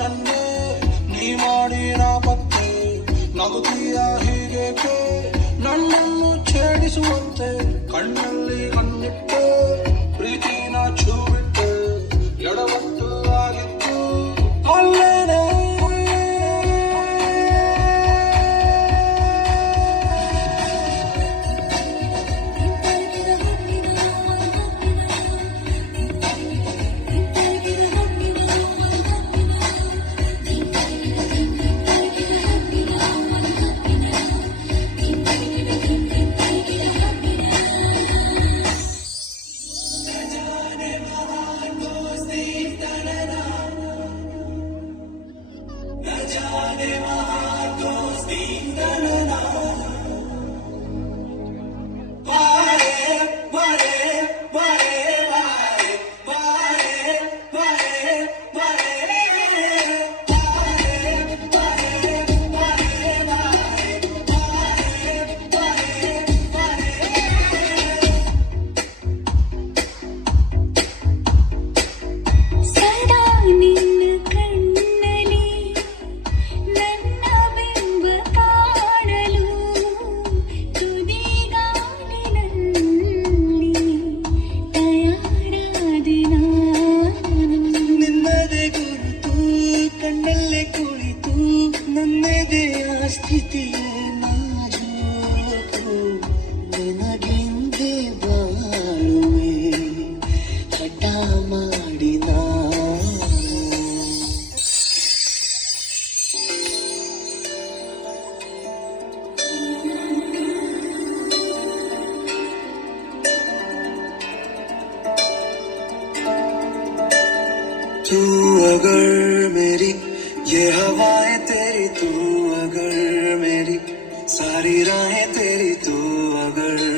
ನನ್ನೆ ನೀ ಮಾಡಿನ ಪತ್ತೆ ನಗುತ್ತೀಯ ಹೀಗೇಕೆ ನನ್ನನ್ನು ಛೇಡಿಸುವಂತೆ ಕಣ್ಣಲ್ಲಿ ಕಣ್ಣಿಟ್ಟೆ ಪ್ರೀತಿನ ಚೂಬಿಟ್ಟೆ ಎಡವಟ್ಟು ಆಗಿತ್ತು ಅಲ್ಲೇನೆ ಸ್ಥಿತಿ ನಾಜೂಕು ನಿನಗೆಂದೇ ಬಾಳುವೆ ಹಠ ಮಾಡಿ तू अगर मेरी ये हवाएं तेरी तू अगर मेरी सारी राहें तेरी तू अगर